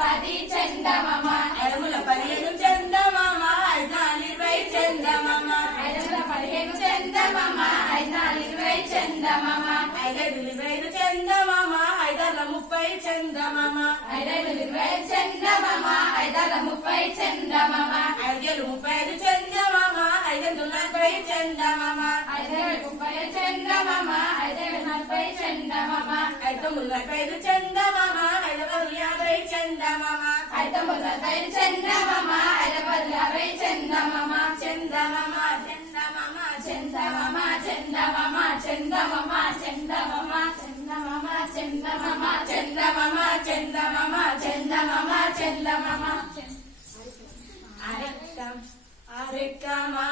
పది చందమామ ఐదుల 15 చందమామ ఐదాలు 20 చందమామ ఐదుల 15 చందమామ ఐదాలు 20 చందమామ ఐదైదు 25 చందమామ ఐదాల 30 చందమామ ఐదైదు 20 చందమామ ఐదాల 30 చందమామ ఐదేలు 35 చందమామ ఐదైదు 40 చందమామ ఐదేలు 30 చందమామ ఐదేలు 40 చందమామ ఐదొమ్మిది 45 చందమామ ఐదొకరు 50 చందమామ ఐదొమ్మిది 45 చందమామ ఐదొకరు 50 చందమామ చందమామ చందమామ చందమామ చందమామ చందమామ చందమామ చందమామ చందమామ చందమామ చందమామ చందమామ చందమామ అరెక్కమా